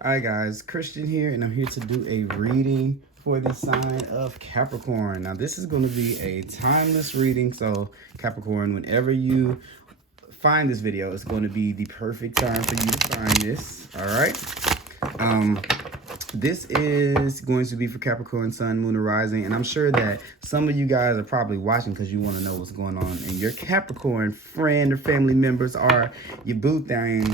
Alright guys, Christian here, and I'm here to do a reading for the sign of Capricorn. Now this is going to be a timeless reading, so Capricorn, whenever you find this video, it's going to be the perfect time for you to find this. Alright. This is going to be for Capricorn, Sun, Moon, and Rising, and I'm sure that some of you guys are probably watching because you want to know what's going on, and your Capricorn friend or family members are your boo thing's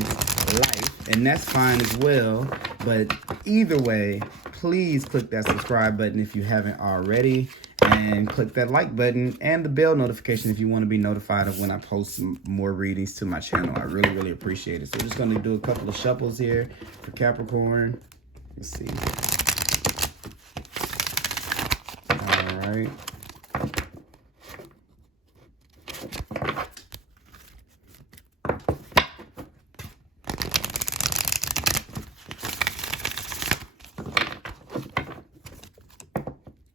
life, and that's fine as well. But either way, please click that subscribe button if you haven't already, and click that like button and the bell notification if you want to be notified of when I post more readings to my channel. I really appreciate it. So we're just going to do a couple of shuffles here for Capricorn. Let's see. All right.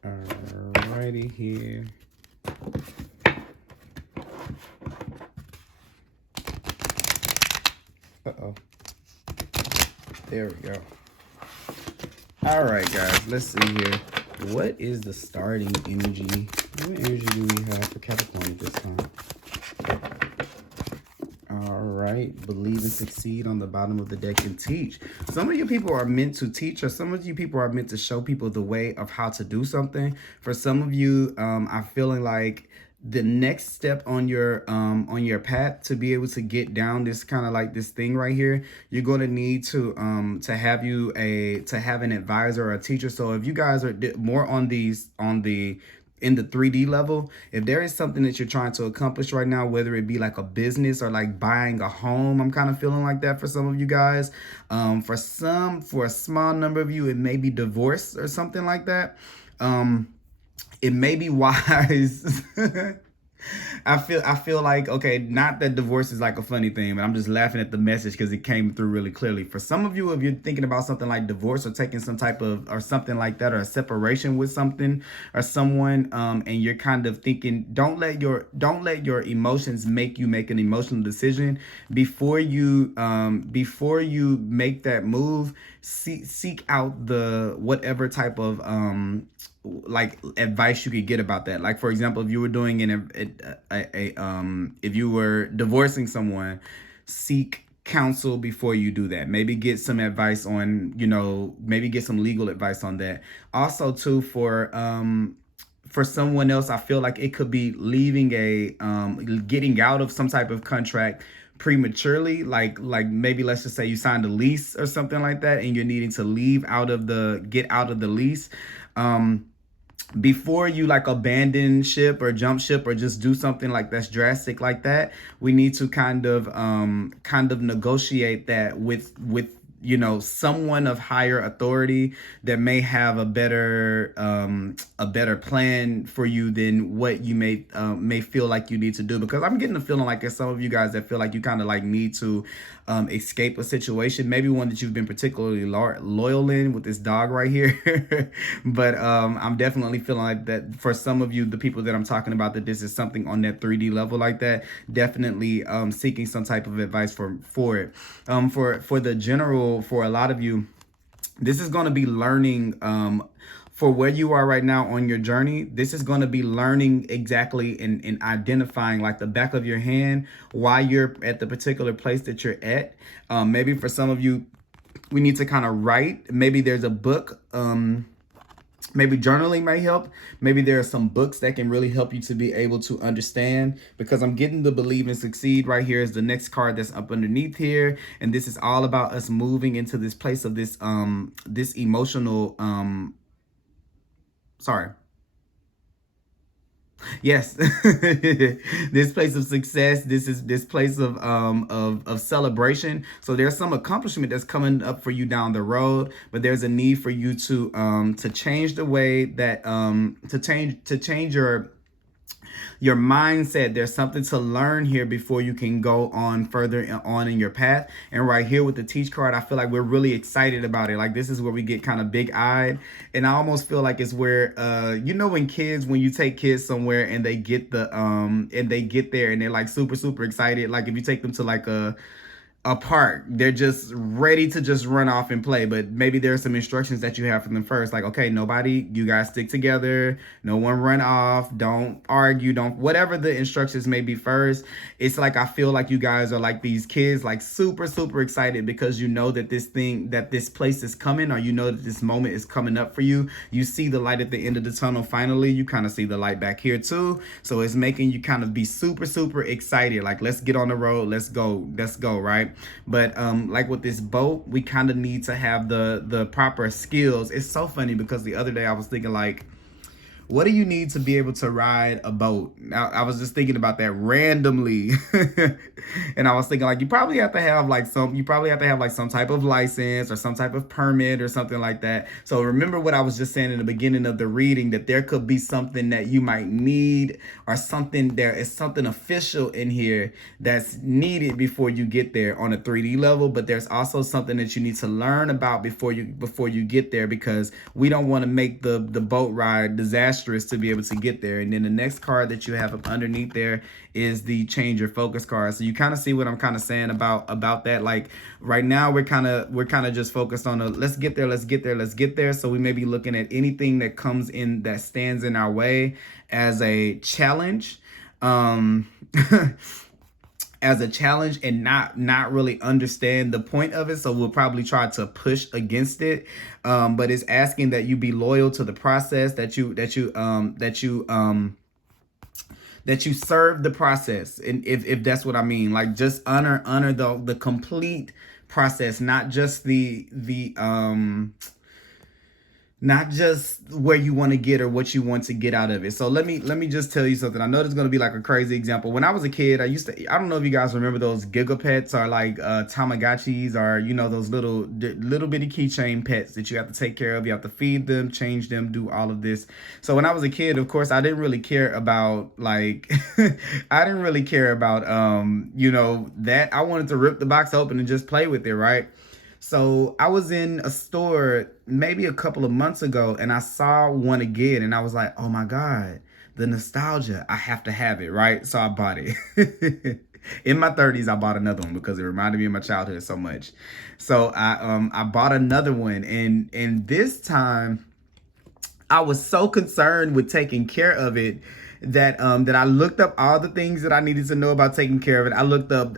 Alrighty here. Uh-oh. There we go. All right, guys, let's see here. What is the starting energy? What energy do we have for Capricorn at this time? All right, believe and succeed on the bottom of the deck and teach. Some of you people are meant to teach, or some of you people are meant to show people the way of how to do something. For some of you, I'm feeling like the next step on your path to be able to get down this kind of like this thing right here, you're going to need to have an advisor or a teacher. So if you guys are more on in the 3D level, if there is something that you're trying to accomplish right now, whether it be like a business or like buying a home, I'm kind of feeling like that for some of you guys. For a small number of you, it may be divorce or something like that. It may be wise. I feel like, okay, not that divorce is like a funny thing, but I'm just laughing at the message because it came through really clearly. For some of you, if you're thinking about something like divorce or taking some type of, or something like that, or a separation with something or someone, and you're kind of thinking, don't let your emotions make you make an emotional decision before you make that move. Seek out the whatever type of like advice you could get about that. Like, for example, if you were doing if you were divorcing someone, seek counsel before you do that. Maybe get some advice on, maybe get some legal advice on that. Also too, for someone else, I feel like it could be leaving getting out of some type of contract prematurely, like maybe let's just say you signed a lease or something like that, and you're needing to get out of the lease. Before you like abandon ship or jump ship or just do something like that's drastic like that, we need to kind of negotiate that with someone of higher authority that may have a better plan for you than what you may feel like you need to do. Because I'm getting the feeling like there's some of you guys that feel like you kind of like need to escape a situation, maybe one that you've been particularly loyal in with this dog right here. But I'm definitely feeling like that for some of you, the people that I'm talking about, that this is something on that 3D level like that. Definitely seeking some type of advice for it. For the general, for a lot of you, this is going to be learning for where you are right now on your journey. This is going to be learning exactly in identifying like the back of your hand why you're at the particular place that you're at. Maybe for some of you, we need to kind of write. Maybe there's a book. Maybe journaling may help. Maybe there are some books that can really help you to be able to understand, because I'm getting the believe and succeed right here is the next card that's up underneath here. And this is all about us moving into this place of this emotional, yes, this place of success. This is this place of celebration. So there's some accomplishment that's coming up for you down the road, but there's a need for you to change the way that to change your mindset. There's something to learn here before you can go on further on in your path. And right here with the teach card, I feel like we're really excited about it. Like, this is where we get kind of big-eyed. And I almost feel like it's where when you take kids somewhere and they get and they get there and they're like super excited. Like if you take them to like a apart. They're just ready to just run off and play, but maybe there's some instructions that you have for them first, like, okay, nobody, you guys stick together, no one run off, don't argue, don't, whatever the instructions may be first. It's like, I feel like you guys are like these kids, like super excited because you know that this place is coming, or you know that this moment is coming up for you. You see the light at the end of the tunnel. Finally, you kind of see the light back here too, so it's making you kind of be super excited, like, let's get on the road, let's go, right? But like with this boat, we kind of need to have the proper skills. It's so funny because the other day I was thinking, like, what do you need to be able to ride a boat? Now, I was just thinking about that randomly. And I was thinking, like, you probably have to have like some type of license or some type of permit or something like that. So remember what I was just saying in the beginning of the reading, that there could be something that you might need, or something, there is something official in here that's needed before you get there on a 3D level. But there's also something that you need to learn about before you get there, because we don't want to make the boat ride disastrous to be able to get there. And then the next card that you have up underneath there is the change your focus card. So you kind of see what I'm kind of saying about that. Like right now we're kind of just focused on let's get there. So we may be looking at anything that comes in that stands in our way as a challenge. As a challenge, and not really understand the point of it. So we'll probably try to push against it. But it's asking that you be loyal to the process, that you serve the process. And if that's what I mean, like, just honor the complete process, not just not just where you want to get or what you want to get out of it. So let me just tell you something. I know there's going to be like a crazy example. When I was a kid, I don't know if you guys remember those Giggle Pets, or like Tamagotchis, or, you know, those little bitty keychain pets that you have to take care of. You have to feed them, change them, do all of this. So when I was a kid, of course, I didn't really care about, like, you know, that. I wanted to rip the box open and just play with it, right? So I was in a store maybe a couple of months ago, and I saw one again, and I was like, oh my God, the nostalgia, I have to have it, right? So I bought it. In my 30s, I bought another one because it reminded me of my childhood so much. So I bought another one, and this time I was so concerned with taking care of it that I looked up all the things that I needed to know about taking care of it.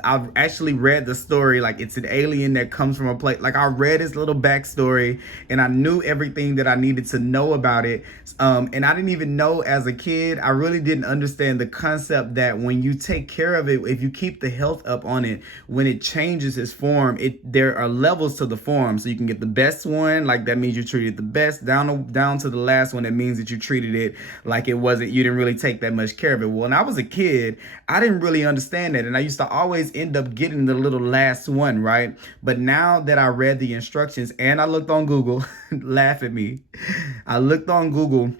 I actually read the story, like, it's an alien that comes from a place. Like, I read his little backstory, and I knew everything that I needed to know about it. And I didn't even know, as a kid, I really didn't understand the concept that when you take care of it, if you keep the health up on it, when it changes its form, there are levels to the form. So you can get the best one, like that means you treated the best, down to the last one, that means that you treated it like you didn't really take that much care of it. Well, when I was a kid, I didn't really understand that, and I used to always end up getting the little last one, right? But now that I read the instructions and I looked on Google, laugh at me, I looked on Google,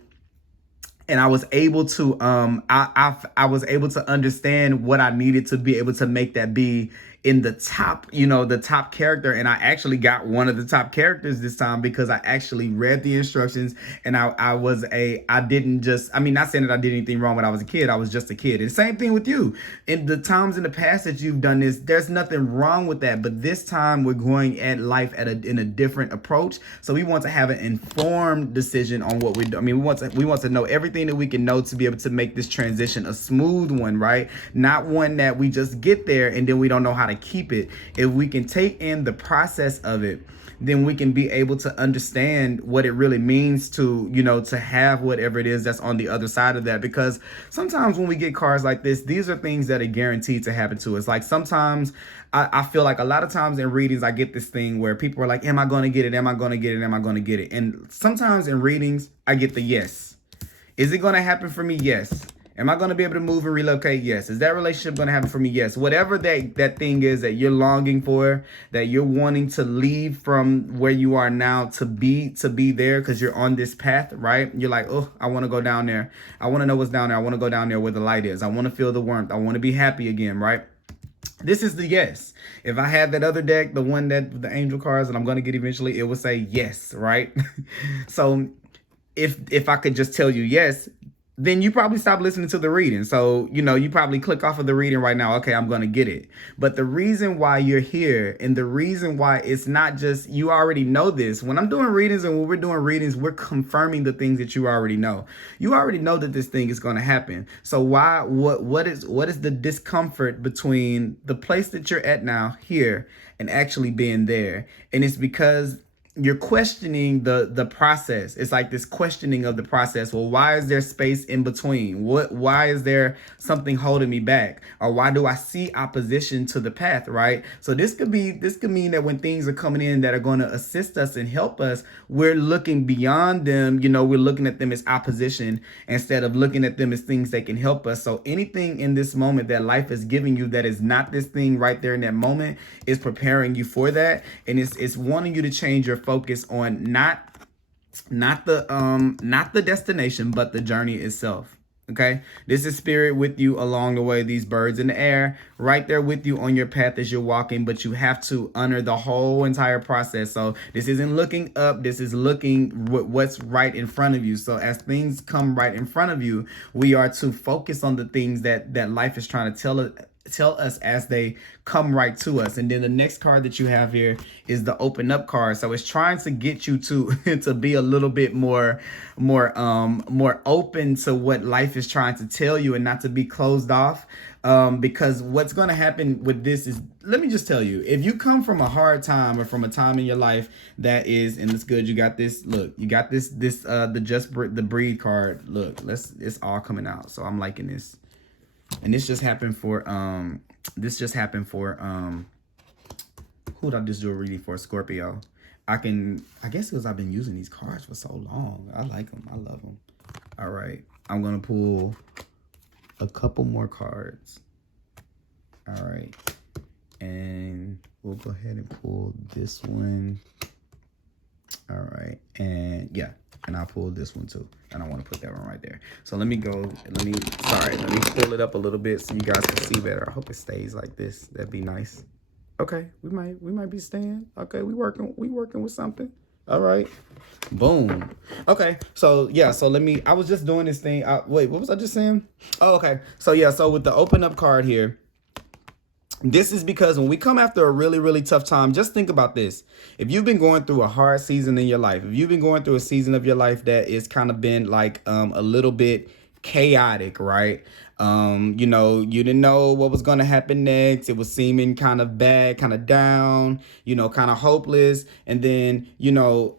and I was able to I was able to understand what I needed to be able to make that be in the top, the top character. And I actually got one of the top characters this time because I actually read the instructions, and not saying that I did anything wrong when I was a kid. I was just a kid. And same thing with you. In the times in the past that you've done this, there's nothing wrong with that. But this time we're going at life in a different approach. So we want to have an informed decision on what we do. We want to know everything that we can know to be able to make this transition a smooth one, right? Not one that we just get there and then we don't know how to keep it. If we can take in the process of it, then we can be able to understand what it really means to, to have whatever it is that's on the other side of that. Because sometimes when we get cards like this, these are things that are guaranteed to happen to us. Like sometimes I feel like a lot of times in readings, I get this thing where people are like, am I going to get it? Am I going to get it? Am I going to get it? And sometimes in readings, I get the yes. Is it going to happen for me? Yes. Am I going to be able to move and relocate? Yes. Is that relationship going to happen for me? Yes. Whatever that thing is that you're longing for, that you're wanting to leave from where you are now to be there because you're on this path, right? You're like, oh, I want to go down there. I want to know what's down there. I want to go down there where the light is. I want to feel the warmth. I want to be happy again, right? This is the yes. If I had that other deck, the one that the angel cards that I'm going to get eventually, it would say yes, right? So if I could just tell you yes, then you probably stop listening to the reading. So, you know, you probably click off of the reading right now. Okay, I'm going to get it. But the reason why you're here and the reason why it's not just, you already know this. When I'm doing readings and when we're doing readings, we're confirming the things that you already know. You already know that this thing is going to happen. So what is the discomfort between the place that you're at now here and actually being there? And it's because you're questioning the process. It's like this questioning of the process. Well, why is there space in between? Why is there something holding me back? Or why do I see opposition to the path, right? So this could mean that when things are coming in that are going to assist us and help us, we're looking beyond them. You know, we're looking at them as opposition instead of looking at them as things that can help us. So anything in this moment that life is giving you that is not this thing right there in that moment is preparing you for that. And it's wanting you to change your focus on not the destination, but the journey itself. Okay, this is spirit with you along the way. These birds in the air right there with you on your path as you're walking, but you have to honor the whole entire process. So this isn't looking up, this is looking what's right in front of you. So as things come right in front of you, we are to focus on the things that life is trying to tell us as they come right to us. And then the next card that you have here is the open up card. So it's trying to get you to to be a little bit more open to what life is trying to tell you and not to be closed off. Because what's going to happen with this is, let me just tell you, if you come from a hard time or from a time in your life that is, and it's good, you got this, look, you got the breed card. Look, it's all coming out. So I'm liking this. And this just happened for who did I just do a reading for? Scorpio. I guess because I've been using these cards for so long. I like them. I love them. All right. I'm going to pull a couple more cards. All right. And we'll go ahead and pull this one. All right. And yeah. And I'll pull this one too. And I want to put that one right there. So let me pull it up a little bit so you guys can see better. I hope it stays like this. That'd be nice. Okay, we might be staying. Okay, we working with something. All right. Boom. Okay. So yeah, so I was just doing this thing. Wait, what was I just saying? Oh, okay. So yeah, so with the open up card here, this is because when we come after a really, really tough time, just think about this. If you've been going through a hard season in your life, if you've been going through a season of your life that is kind of been like a little bit chaotic, right? You know, you didn't know what was going to happen next. It was seeming kind of bad, kind of down, you know, kind of hopeless. And then, you know,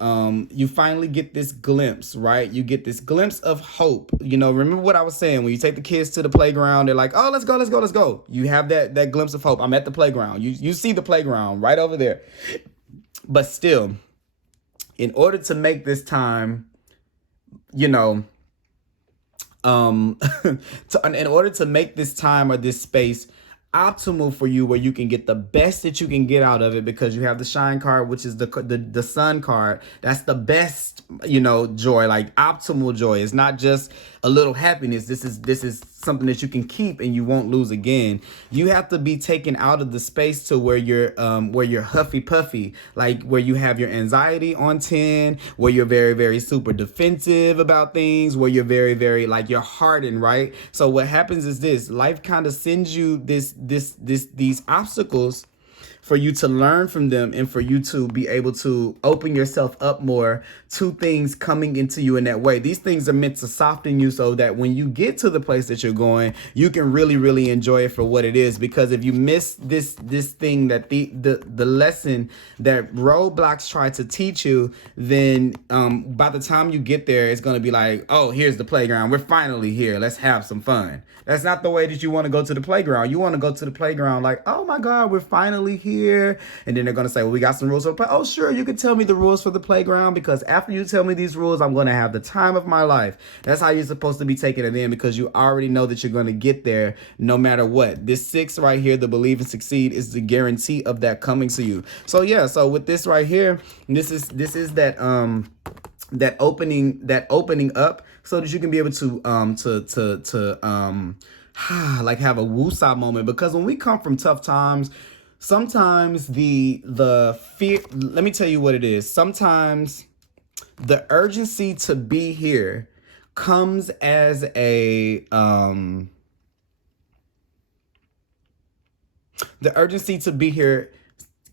you finally get this glimpse, right? You get this glimpse of hope. You know, remember what I was saying, when you take the kids to the playground, they're like, oh, let's go. You have that glimpse of hope. I'm at the playground. You see the playground right over there. But still, in order to make this time, you know, in order to make this time or this space optimal for you, where you can get the best that you can get out of it, because you have the shine card, which is the sun card. That's the best, you know, joy, like optimal joy. It's not just a little happiness. This is something that you can keep and you won't lose again. You have to be taken out of the space to where you're huffy puffy, like where you have your anxiety on 10, where you're very, very super defensive about things, where you're very, very like you're hardened, right? So what happens is this: life kind of sends you these obstacles for you to learn from them and for you to be able to open yourself up more to things coming into you in that way. These things are meant to soften you so that when you get to the place that you're going, you can really, really enjoy it for what it is. Because if you miss this thing, that the lesson that roadblocks try to teach you, then by the time you get there, it's going to be like, oh, here's the playground. We're finally here. Let's have some fun. That's not the way that you want to go to the playground. You want to go to the playground like, oh my God, we're finally here. And then they're going to say, well, we got some rules for the play. Oh, sure, you can tell me the rules for the playground, because after you tell me these rules, I'm going to have the time of my life. That's how you're supposed to be taking it in, because you already know that you're going to get there no matter what. This 6 right here, the believe and succeed, is the guarantee of that coming to you. So yeah, so with this right here, this is that opening up, so that you can be able to like have a woosah moment. Because when we come from tough times, sometimes the fear, let me tell you what it is. Sometimes the urgency to be here comes as a the urgency to be here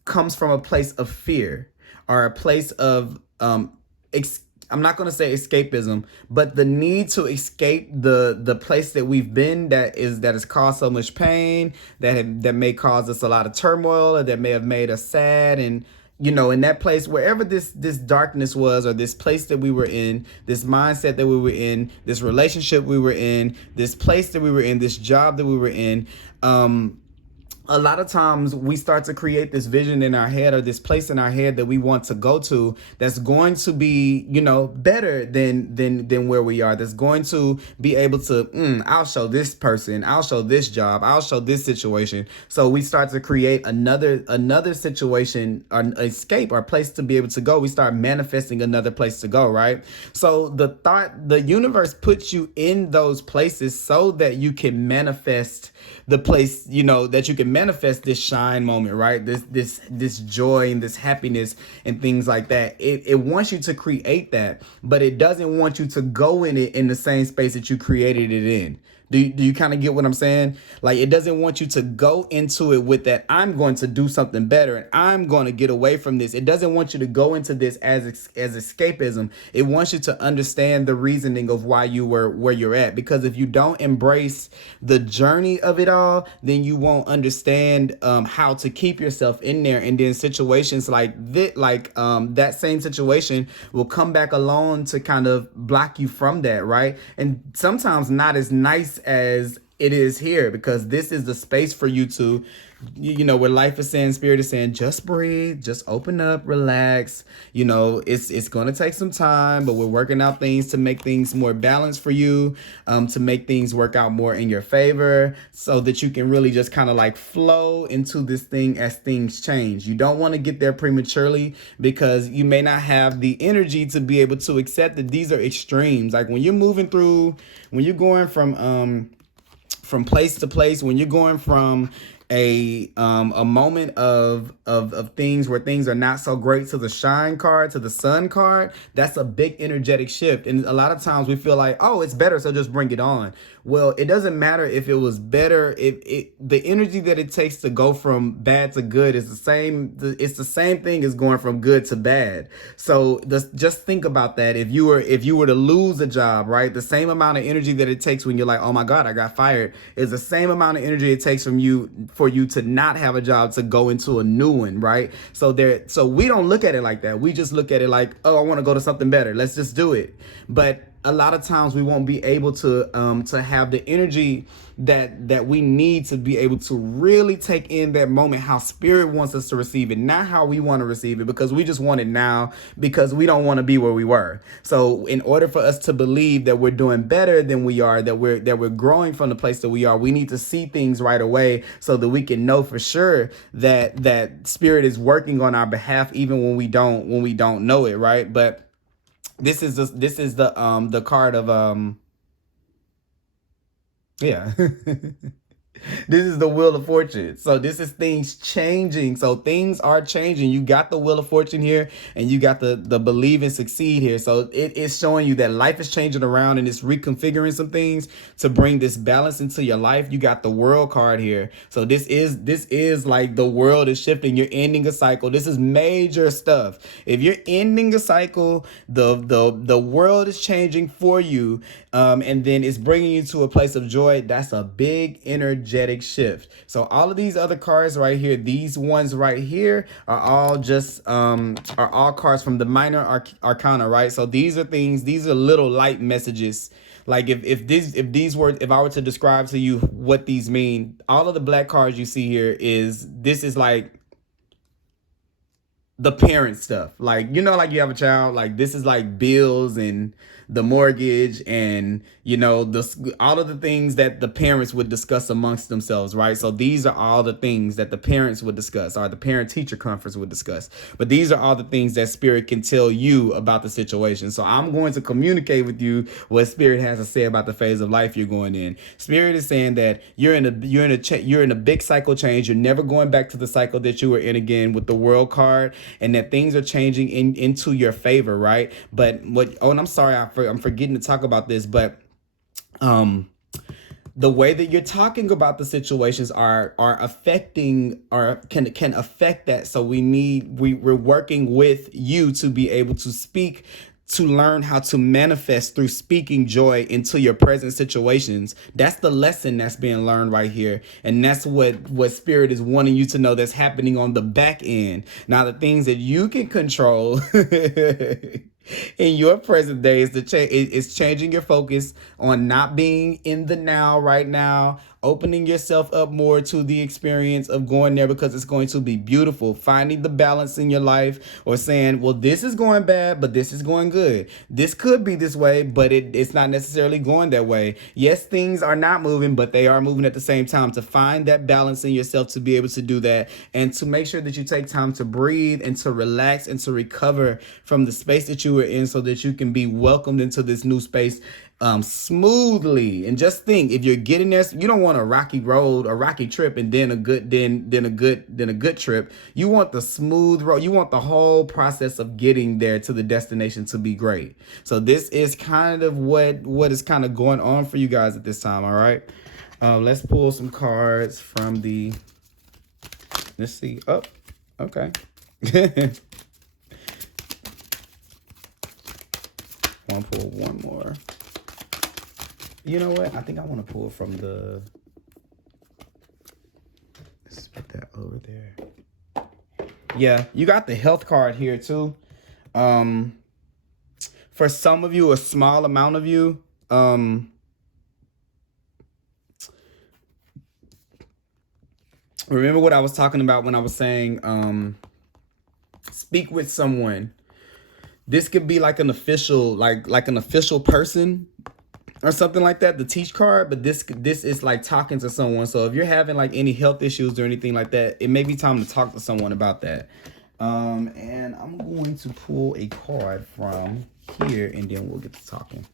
comes from a place of fear, or a place of I'm not going to say escapism, but the need to escape the place that we've been, that has caused so much pain, that may cause us a lot of turmoil, or that may have made us sad. And in that place, wherever this darkness was, or this place that we were in, this mindset that we were in, this relationship we were in, this place that we were in, this job that we were in, a lot of times we start to create this vision in our head, or this place in our head that we want to go to, that's going to be, better than where we are. That's going to be able to, I'll show this person, I'll show this job, I'll show this situation. So we start to create another situation, or escape, or place to be able to go. We start manifesting another place to go, right? So the universe puts you in those places so that you can manifest the place, that you can manifest this shine moment, right? This joy and this happiness and things like that. It wants you to create that, but it doesn't want you to go in it in the same space that you created it in. Do you kind of get what I'm saying? Like, it doesn't want you to go into it with that, I'm going to do something better and I'm going to get away from this. It doesn't want you to go into this as escapism. It wants you to understand the reasoning of why you were where you're at. Because if you don't embrace the journey of it all, then you won't understand how to keep yourself in there. And then situations like that, that same situation will come back along to kind of block you from that, right? And sometimes not as nice as it is here, because this is the space for you to, where life is saying, spirit is saying, just breathe, just open up, relax. It's going to take some time, but we're working out things to make things more balanced for you, to make things work out more in your favor, so that you can really just kind of like flow into this thing as things change. You don't want to get there prematurely, because you may not have the energy to be able to accept that these are extremes. Like when you're going from place to place, when you're going from a moment of things where things are not so great, to the shine card, to the sun card, that's a big energetic shift. And a lot of times we feel like, oh, it's better, so just bring it on. Well, it doesn't matter if it was better. The energy that it takes to go from bad to good is the same. It's the same thing as going from good to bad. So just think about that. If you were to lose a job, right, the same amount of energy that it takes when you're like, oh my God, I got fired, is the same amount of energy it takes for you to not have a job to go into a new one, right? So we don't look at it like that. We just look at it like, oh, I want to go to something better. Let's just do it. But a lot of times we won't be able to have the energy that we need to be able to really take in that moment, how spirit wants us to receive it, not how we want to receive it, because we just want it now, because we don't want to be where we were. So in order for us to believe that we're doing better than we are, that we're growing from the place that we are, we need to see things right away, so that we can know for sure that spirit is working on our behalf, even when we don't know it, right? But this is the card of yeah. This is the Wheel of Fortune. So this is things changing. So things are changing. You got the Wheel of Fortune here, and you got the believe and succeed here. So it is showing you that life is changing around, and it's reconfiguring some things to bring this balance into your life. You got the World card here. So this is like the world is shifting. You're ending a cycle. This is major stuff. If you're ending a cycle, the world is changing for you, and then it's bringing you to a place of joy. That's a big energetic shift. So all of these other cards right here, these ones right here, are all just are all cards from the minor arcana, right? So these are little light messages. Like if I were to describe to you what these mean, all of the black cards you see here is like the parent stuff. Like, like you have a child, like this is like bills and the mortgage and, all of the things that the parents would discuss amongst themselves, right? So these are all the things that the parents would discuss, or the parent teacher conference would discuss. But these are all the things that spirit can tell you about the situation. So I'm going to communicate with you what spirit has to say about the phase of life you're going in. Spirit is saying that you're in a big cycle change. You're never going back to the cycle that you were in again with the World card. and that things are changing into your favor, right? But and I'm sorry, I'm forgetting to talk about this, but the way that you're talking about the situations are affecting, or can affect that. So we're working with you to be able to speak, to learn how to manifest through speaking joy into your present situations. That's the lesson that's being learned right here. And that's what Spirit is wanting you to know that's happening on the back end. Now, the things that you can control in your present day is it's changing your focus on not being in the now right now, opening yourself up more to the experience of going there, because it's going to be beautiful. Finding the balance in your life, or saying, well, this is going bad, but this is going good. This could be this way, but it's not necessarily going that way. Yes, things are not moving, but they are moving at the same time. To find that balance in yourself, to be able to do that, and to make sure that you take time to breathe and to relax and to recover from the space that you were in, so that you can be welcomed into this new space smoothly. And just think, if you're getting there, you don't want a rocky road, a rocky trip, and then a good trip. You want the smooth road. You want the whole process of getting there to the destination to be great. So this is kind of what is kind of going on for you guys at this time. All right, let's pull some cards from the, let's see. Oh, okay. I'll pull one more. You know what? I think I want to pull from the, let's put that over there. Yeah, you got the health card here too. For some of you, a small amount of you, remember what I was talking about when I was saying, speak with someone. This could be like an official, like an official person or something like that, the teach card. But this is like talking to someone. So if you're having like any health issues or anything like that, it may be time to talk to someone about that. And I'm going to pull a card from here, and then we'll get to talking.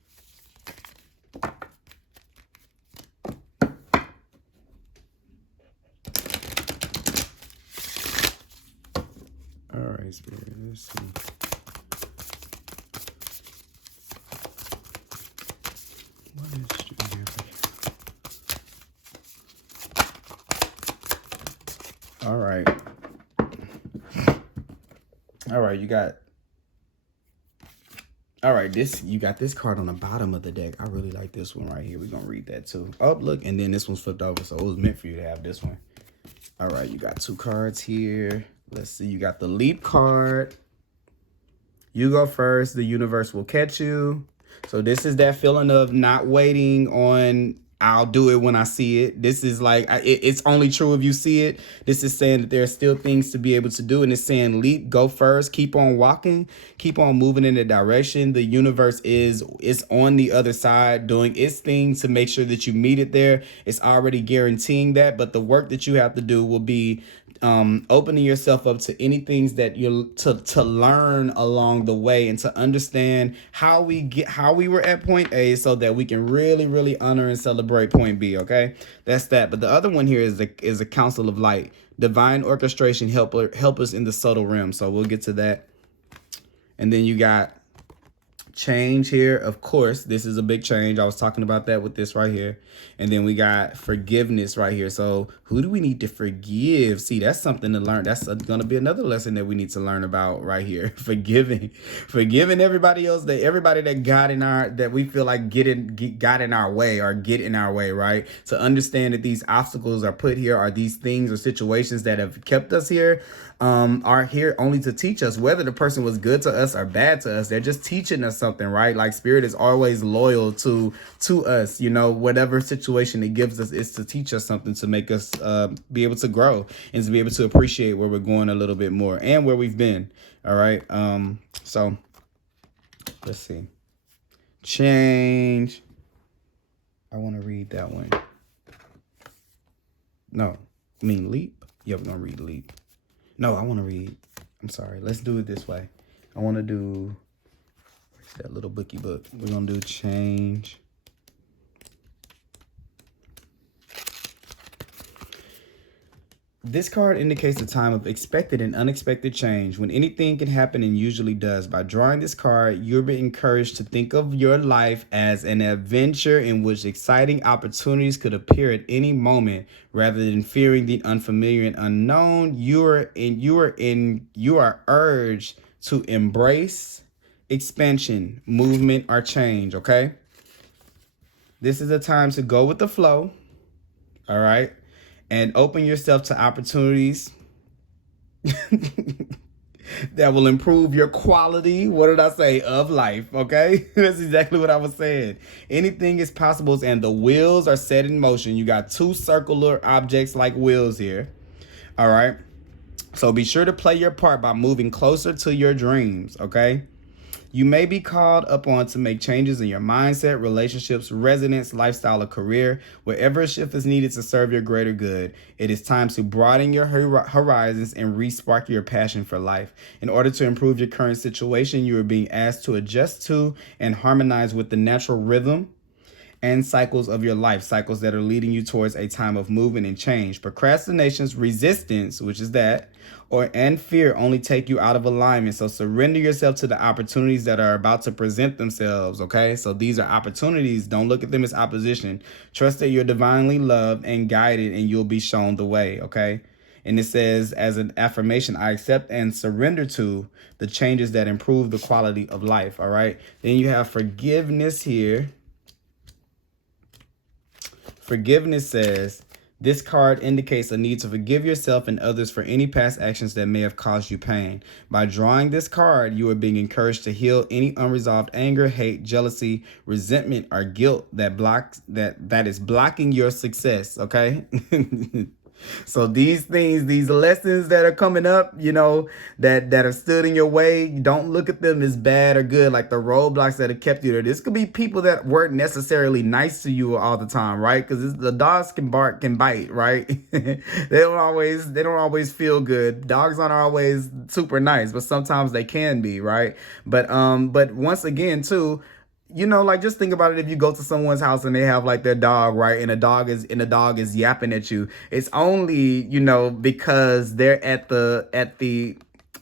All right, Spirit, let's see. What is here? All right. All right, you got. All right, you got this card on the bottom of the deck. I really like this one right here. We're gonna read that too. Oh, look, and then this one's flipped over, so it was meant for you to have this one. All right, you got two cards here. Let's see. You got the leap card. You go first. The universe will catch you. So this is that feeling of not waiting on, I'll do it when I see it. This is like, it's only true if you see it. This is saying that there are still things to be able to do. And it's saying leap, go first, keep on walking, keep on moving in the direction. The universe is on the other side doing its thing to make sure that you meet it there. It's already guaranteeing that. But the work that you have to do will be opening yourself up to any things that you're to learn along the way, and to understand how we were at point A, so that we can really honor and celebrate point B. Okay, that's that. But the other one here is a council of light, divine orchestration, help us in the subtle realm. So we'll get to that. And then you got change here. Of course, this is a big change. I was talking about that with this right here. And then we got forgiveness right here. So who do we need to forgive? See, that's something to learn. That's going to be another lesson that we need to learn about right here. Forgiving everybody else, everybody that we feel like got in our way, or get in our way, right? To understand that these obstacles are put here, are these things or situations that have kept us here, are here only to teach us. Whether the person was good to us or bad to us, they're just teaching us something, right? Like Spirit is always loyal to us. You know, whatever situation it gives us is to teach us something, to make us be able to grow and to be able to appreciate where we're going a little bit more and where we've been. All right. So let's see. Change. I want to read that one. No, I mean leap. Yeah, we're gonna read leap. No, I want to read. I'm sorry. Let's do it this way. I want to do, where's that little bookie book? We're going to do change. This card indicates a time of expected and unexpected change, when anything can happen and usually does. By drawing this card, you'll be encouraged to think of your life as an adventure in which exciting opportunities could appear at any moment, rather than fearing the unfamiliar and unknown. You are urged to embrace expansion, movement, or change, okay? This is a time to go with the flow, all right? And open yourself to opportunities that will improve your quality, what did I say, of life, okay? That's exactly what I was saying. Anything is possible, and the wheels are set in motion. You got two circular objects like wheels here, all right? So be sure to play your part by moving closer to your dreams, okay? You may be called upon to make changes in your mindset, relationships, residence, lifestyle, or career. Wherever a shift is needed to serve your greater good, it is time to broaden your horizons and re-spark your passion for life. In order to improve your current situation, you are being asked to adjust to and harmonize with the natural rhythm and cycles of your life, cycles that are leading you towards a time of movement and change. Procrastination's resistance, which is that, and fear only take you out of alignment. So surrender yourself to the opportunities that are about to present themselves, okay? So these are opportunities. Don't look at them as opposition. Trust that you're divinely loved and guided, and you'll be shown the way, okay? And it says, as an affirmation, I accept and surrender to the changes that improve the quality of life, all right? Then you have forgiveness here. Forgiveness says, this card indicates a need to forgive yourself and others for any past actions that may have caused you pain. By drawing this card, you are being encouraged to heal any unresolved anger, hate, jealousy, resentment, or guilt that is blocking your success, okay? So these things, these lessons that are coming up, you know, that have stood in your way, don't look at them as bad or good, like the roadblocks that have kept you there. This could be people that weren't necessarily nice to you all the time, right? Because the dogs can bark, can bite, right? They don't always feel good. Dogs aren't always super nice, but sometimes they can be, right? But once again, too, you know, like, just think about it. If you go to someone's house and they have like their dog, right, and the dog is yapping at you, it's only, you know, because they're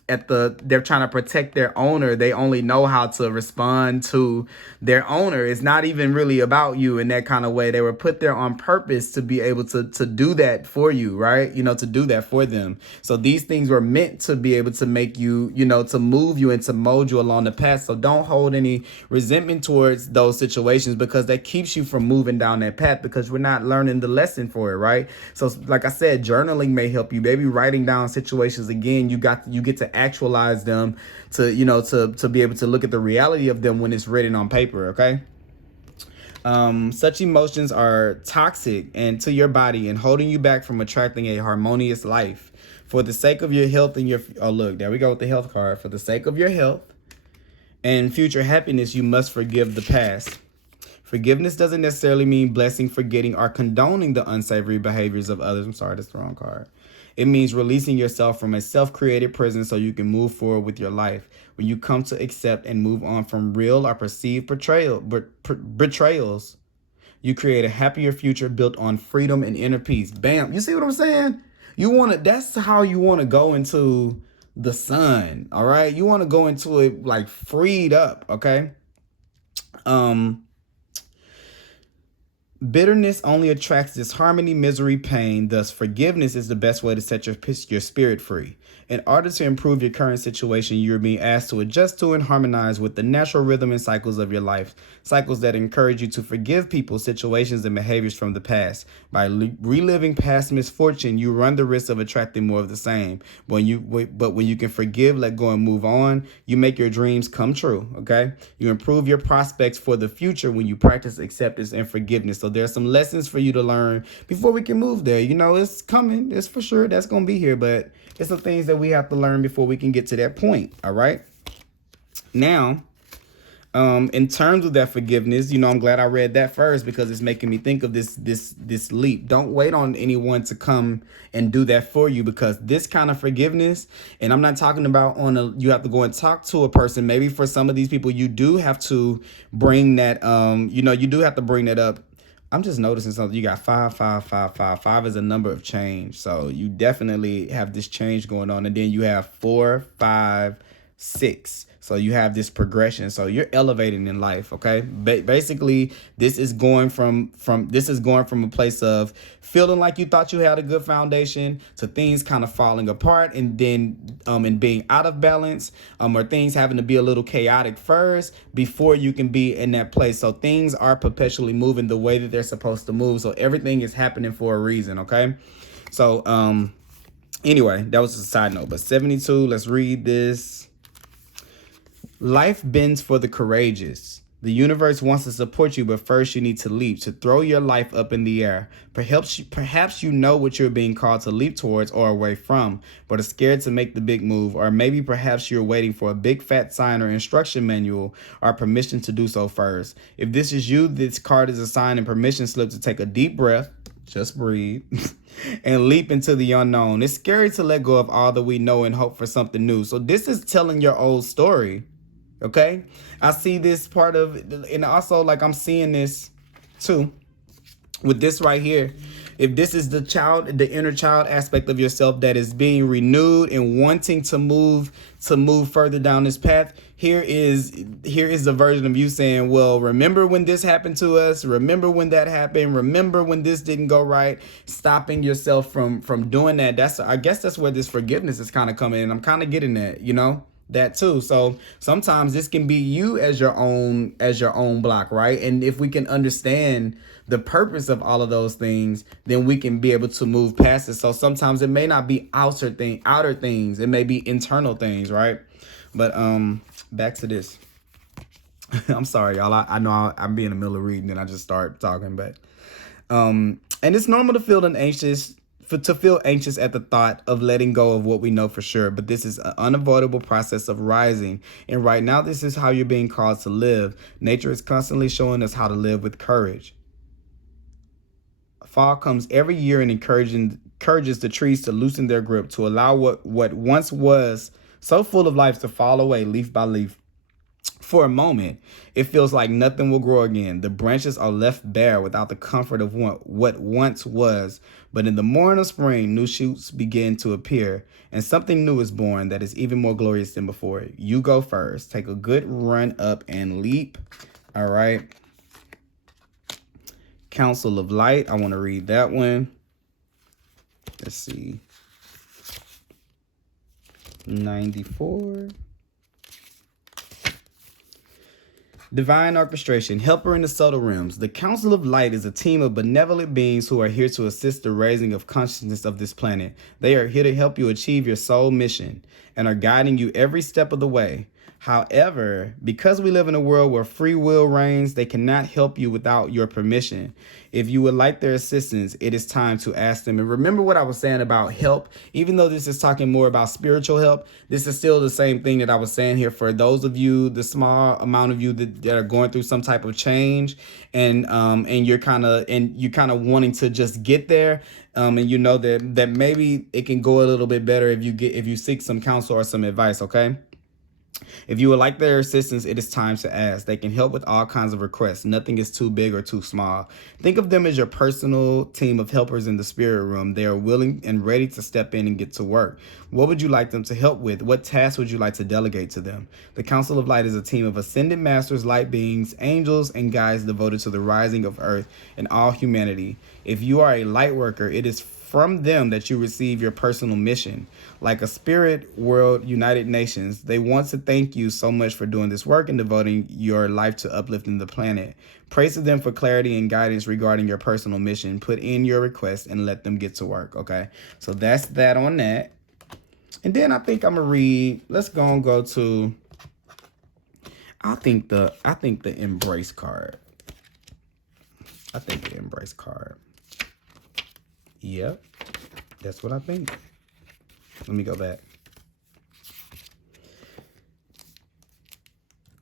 they're trying to protect their owner. They only know how to respond to their owner. It's not even really about you in that kind of way. They were put there on purpose to be able to do that for you, right? You know, to do that for them. So these things were meant to be able to make you, you know, to move you and to mold you along the path. So don't hold any resentment towards those situations, because that keeps you from moving down that path, because we're not learning the lesson for it, right? So like I said, journaling may help you. Maybe writing down situations again, you get to actualize them, to, you know, to be able to look at the reality of them when it's written on paper, okay? Such emotions are toxic and to your body and holding you back from attracting a harmonious life. For the sake of your health and your, oh look, there we go with the health card. For the sake of your health and future happiness, you must forgive the past. Forgiveness doesn't necessarily mean blessing, forgetting, or condoning the unsavory behaviors of others. I'm sorry, that's the wrong card. It means releasing yourself from a self-created prison so you can move forward with your life. When you come to accept and move on from real or perceived betrayals, you create a happier future built on freedom and inner peace. Bam. You see what I'm saying? That's how you want to go into the sun. All right. You want to go into it like freed up. Okay. Bitterness only attracts disharmony, misery, pain. Thus, forgiveness is the best way to set your spirit free. In order to improve your current situation, you're being asked to adjust to and harmonize with the natural rhythm and cycles of your life. Cycles that encourage you to forgive people, situations, and behaviors from the past. By reliving past misfortune, you run the risk of attracting more of the same. But when you can forgive, let go, and move on, you make your dreams come true, okay? You improve your prospects for the future when you practice acceptance and forgiveness. So there's some lessons for you to learn before we can move there. You know, it's coming. It's for sure. That's going to be here. But it's some things that we have to learn before we can get to that point. All right. Now, in terms of that forgiveness, you know, I'm glad I read that first, because it's making me think of this leap. Don't wait on anyone to come and do that for you, because this kind of forgiveness, and I'm not talking about you have to go and talk to a person. Maybe for some of these people, you do have to bring that, you do have to bring that up I'm just noticing something. You got 5, 5, 5, 5. 5 is a number of change. So you definitely have this change going on. And then you have 4, 5, 6. So you have this progression. So you're elevating in life, okay? Basically, this is going from a place of feeling like you thought you had a good foundation to things kind of falling apart, and then and being out of balance, or things having to be a little chaotic first before you can be in that place. So things are perpetually moving the way that they're supposed to move. So everything is happening for a reason, okay? So anyway, that was a side note. But 72, let's read this. Life bends for the courageous. The universe wants to support you, but first you need to leap, to throw your life up in the air. Perhaps you know what you're being called to leap towards or away from, but are scared to make the big move. Or maybe perhaps you're waiting for a big fat sign or instruction manual or permission to do so first. If this is you, this card is a sign and permission slip to take a deep breath, just breathe, and leap into the unknown. It's scary to let go of all that we know and hope for something new. So this is telling your old story. Okay, I see this part of, and also like I'm seeing this too with this right here. If this is the child, the inner child aspect of yourself that is being renewed and wanting to move further down this path, here is the version of you saying, well, remember when this happened to us? Remember when that happened? Remember when this didn't go right? Stopping yourself from doing that. I guess that's where this forgiveness is kind of coming in. I'm kind of getting that, you know? That too. So sometimes this can be you as your own block, right? And if we can understand the purpose of all of those things, then we can be able to move past it. So sometimes it may not be outer things, it may be internal things, right? But back to this. I'm sorry, y'all. I know I'm being in the middle of reading and I just start talking, but and it's normal to feel anxious at the thought of letting go of what we know for sure. But this is an unavoidable process of rising. And right now, this is how you're being called to live. Nature is constantly showing us how to live with courage. Fall comes every year and encourages the trees to loosen their grip, to allow what once was so full of life to fall away leaf by leaf. For a moment, it feels like nothing will grow again. The branches are left bare without the comfort of what once was. But in the morning of spring, new shoots begin to appear, and something new is born that is even more glorious than before. You go first. Take a good run up and leap. All right. Council of Light. I want to read that one. Let's see. 94. Divine Orchestration, helper in the subtle realms. The Council of Light is a team of benevolent beings who are here to assist the raising of consciousness of this planet. They are here to help you achieve your soul mission and are guiding you every step of the way. However, because we live in a world where free will reigns, they cannot help you without your permission. If you would like their assistance, it is time to ask them. And remember what I was saying about help. Even though this is talking more about spiritual help, this is still the same thing that I was saying here for those of you, the small amount of you that are going through some type of change, and you're kind of wanting to just get there. And you know that maybe it can go a little bit better if you seek some counsel or some advice, okay? If you would like their assistance, it is time to ask. They can help with all kinds of requests. Nothing is too big or too small. Think of them as your personal team of helpers in the spirit realm. They are willing and ready to step in and get to work. What would you like them to help with? What tasks would you like to delegate to them? The Council of Light is a team of ascended masters, light beings, angels, and guides devoted to the rising of earth and all humanity. If you are a light worker, it is from them that you receive your personal mission. Like a spirit world, United Nations, they want to thank you so much for doing this work and devoting your life to uplifting the planet. Praise to them for clarity and guidance regarding your personal mission. Put in your request and let them get to work, okay? So that's that on that. And then I think I'm gonna read, let's go to, I think the Embrace card. I think the Embrace card. Yep, that's what I think. Let me go back.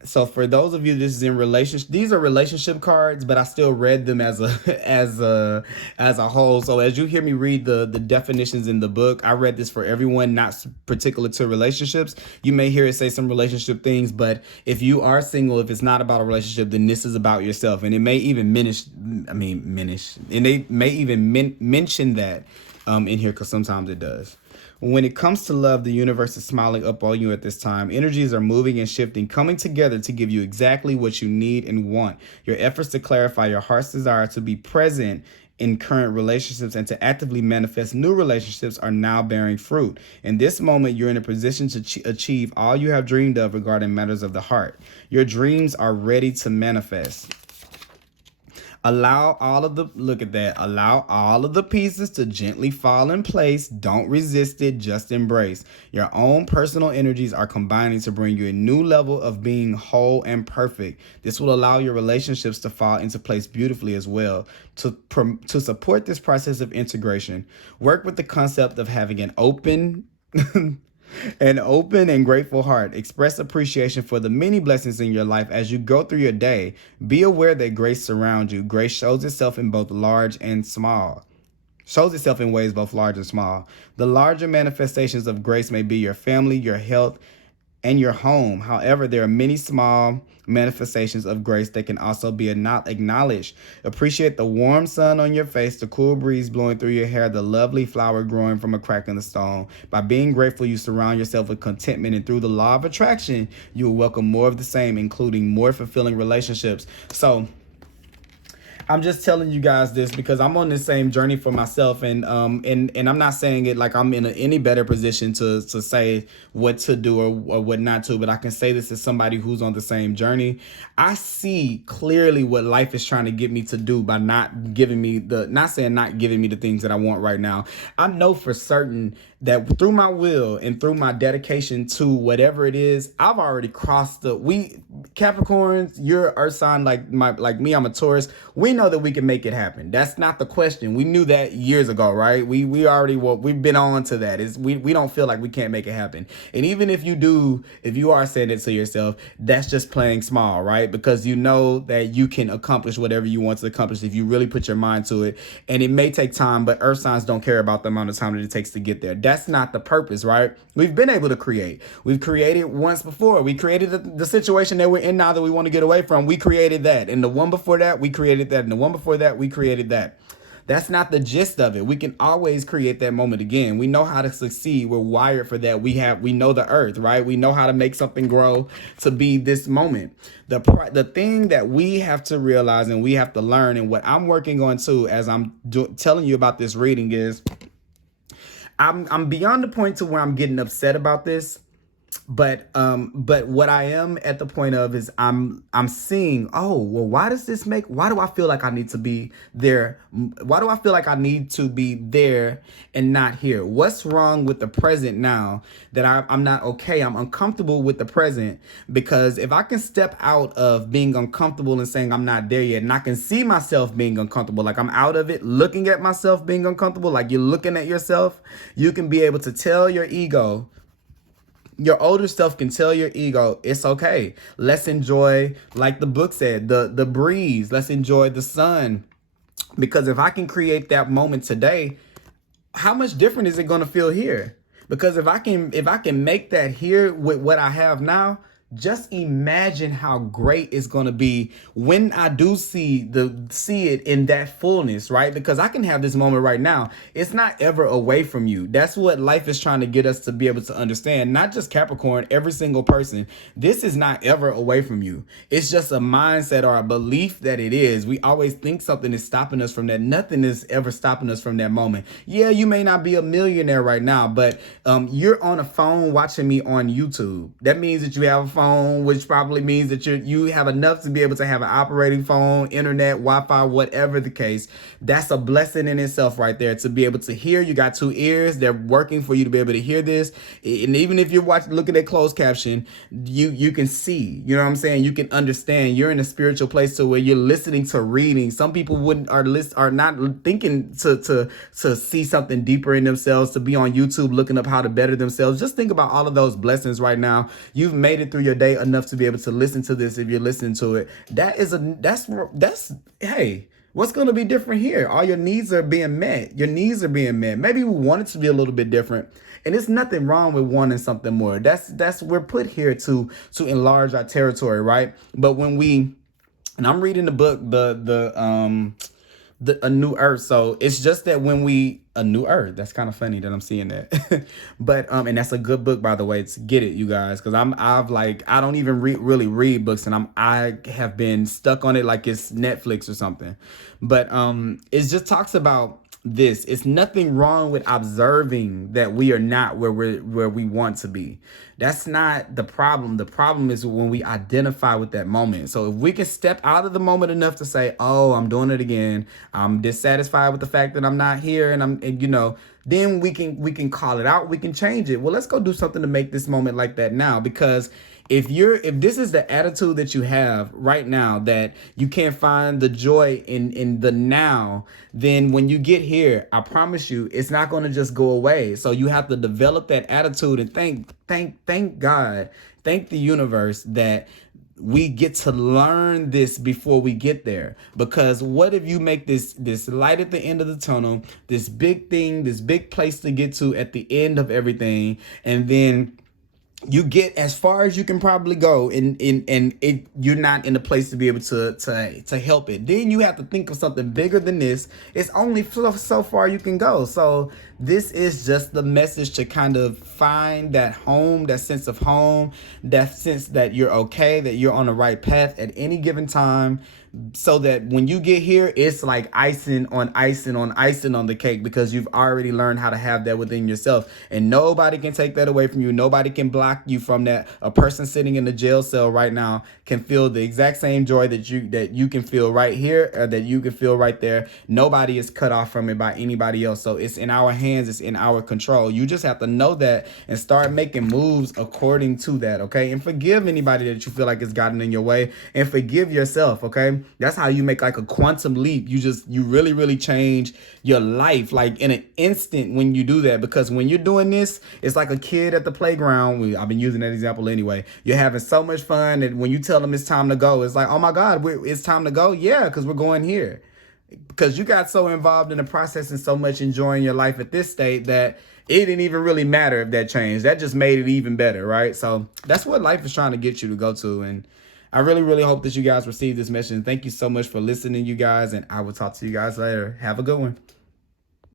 So for those of you this is in relationship, these are relationship cards, but I still read them as a as a whole. So as you hear me read the definitions in the book, I read this for everyone, not particular to relationships. You may hear it say some relationship things, but if you are single, if it's not about a relationship, then this is about yourself, and it may even and they may even mention that in here, because sometimes it does. When it comes to love, the universe is smiling up on you at this time. Energies are moving and shifting, coming together to give you exactly what you need and want. Your efforts to clarify your heart's desire to be present in current relationships and to actively manifest new relationships are now bearing fruit. In this moment, you're in a position to achieve all you have dreamed of regarding matters of the heart. Your dreams are ready to manifest. Allow all of the pieces to gently fall in place. Don't resist it, just embrace. Your own personal energies are combining to bring you a new level of being whole and perfect. This will allow your relationships to fall into place beautifully as well. To support this process of integration, work with the concept of having an open and grateful heart. Express appreciation for the many blessings in your life as you go through your day. Be aware that grace surrounds you. Grace shows itself in both large and small. Shows itself in ways both large and small. The larger manifestations of grace may be your family, your health, and your home. However, there are many small manifestations of grace that can also be acknowledged. Appreciate the warm sun on your face, the cool breeze blowing through your hair, the lovely flower growing from a crack in the stone. By being grateful, you surround yourself with contentment, and through the law of attraction, you will welcome more of the same, including more fulfilling relationships. So I'm just telling you guys this because I'm on the same journey for myself, and I'm not saying it like I'm in any better position to say what to do or what not to, but I can say this as somebody who's on the same journey. I see clearly what life is trying to get me to do by not giving me the things that I want right now. I know for certain that through my will and through my dedication to whatever it is, I've already crossed Capricorns, you're earth sign like me, I'm a Taurus. We know that we can make it happen. That's not the question. We knew that years ago, right? We've been on to that. We don't feel like we can't make it happen. And even if you are saying it to yourself, that's just playing small, right? Because you know that you can accomplish whatever you want to accomplish if you really put your mind to it. And it may take time, but earth signs don't care about the amount of time that it takes to get there. That's not the purpose, right? We've been able to create. We've created once before. We created the situation that we're in now that we want to get away from. We created that. And the one before that, we created that. And the one before that, we created that. That's not the gist of it. We can always create that moment again. We know how to succeed. We're wired for that. We know the earth, right? We know how to make something grow to be this moment. The thing that we have to realize and we have to learn, and what I'm working on too, as I'm telling you about this reading, is I'm beyond the point to where I'm getting upset about this. But what I am at the point of is I'm seeing, oh, well, why do I feel like I need to be there? Why do I feel like I need to be there and not here? What's wrong with the present now that I'm not okay? I'm uncomfortable with the present, because if I can step out of being uncomfortable and saying I'm not there yet, and I can see myself being uncomfortable, like I'm out of it, looking at myself being uncomfortable, like you're looking at yourself, you can be able to tell your ego, your older self can tell your ego, it's okay. Let's enjoy, like the book said, the breeze. Let's enjoy the sun. Because if I can create that moment today, how much different is it going to feel here? Because if I can make that here with what I have now, just imagine how great it's going to be when I do see it in that fullness, right? Because I can have this moment right now. It's not ever away from you. That's what life is trying to get us to be able to understand. Not just Capricorn, every single person. This is not ever away from you. It's just a mindset or a belief that it is. We always think something is stopping us from that. Nothing is ever stopping us from that moment. Yeah, you may not be a millionaire right now, but you're on a phone watching me on YouTube. That means that you have a phone, which probably means that you have enough to be able to have an operating phone, internet, Wi-Fi, whatever the case. That's a blessing in itself right there, to be able to hear. You got 2 ears, they're working for you to be able to hear this. And even if you're looking at closed caption, you can see, you know what I'm saying? You can understand. You're in a spiritual place to where you're listening to reading. Some people are not thinking to see something deeper in themselves, to be on YouTube looking up how to better themselves. Just think about all of those blessings right now. You've made it through your your day enough to be able to listen to this if you're listening to it. That's hey, what's going to be different here? All your needs are being met. Your needs are being met. Maybe we want it to be a little bit different. And there's nothing wrong with wanting something more. That's we're put here to enlarge our territory, right? But when we, and I'm reading the book, A New Earth. So it's just that when we, A New Earth, that's kind of funny that I'm seeing that. But and that's a good book, by the way. To get it, you guys, because I don't even really read books, and I have been stuck on it like it's Netflix or something. But it just talks about this. It's nothing wrong with observing that we are not where we want to be. That's not the problem. The problem is when we identify with that moment. So if we can step out of the moment enough to say, oh, I'm doing it again, I'm dissatisfied with the fact that I'm not here, and then we can call it out, we can change it. Well, let's go do something to make this moment like that now. Because if this is the attitude that you have right now, that you can't find the joy in the now, then when you get here, I promise you, it's not going to just go away. So you have to develop that attitude and thank God, thank the universe that we get to learn this before we get there. Because what if you make this light at the end of the tunnel, this big thing, this big place to get to at the end of everything, and then you get as far as you can probably go, and you're not in a place to be able to help it. Then you have to think of something bigger than this. It's only so far you can go. So this is just the message to kind of find that home, that sense of home, that sense that you're okay, that you're on the right path at any given time, so that when you get here, it's like icing on icing on icing on the cake, because you've already learned how to have that within yourself, and nobody can take that away from you. Nobody can block you from that. A person sitting in the jail cell right now can feel the exact same joy that you can feel right here, or that you can feel right there. Nobody is cut off from it by anybody else. So it's in our hands, it's in our control. You just have to know that and start making moves according to that, okay? And forgive anybody that you feel like has gotten in your way, and forgive yourself, okay? That's how you make like a quantum leap. You really, really change your life like in an instant when you do that. Because when you're doing this, it's like a kid at the playground. I've been using that example anyway. You're having so much fun, and when you tell them it's time to go, it's like, oh my God, it's time to go. Yeah, because we're going here. Because you got so involved in the process and so much enjoying your life at this state that it didn't even really matter if that changed. That just made it even better, right? So that's what life is trying to get you to go to. And I really, really hope that you guys receive this message. And thank you so much for listening, you guys. And I will talk to you guys later. Have a good one.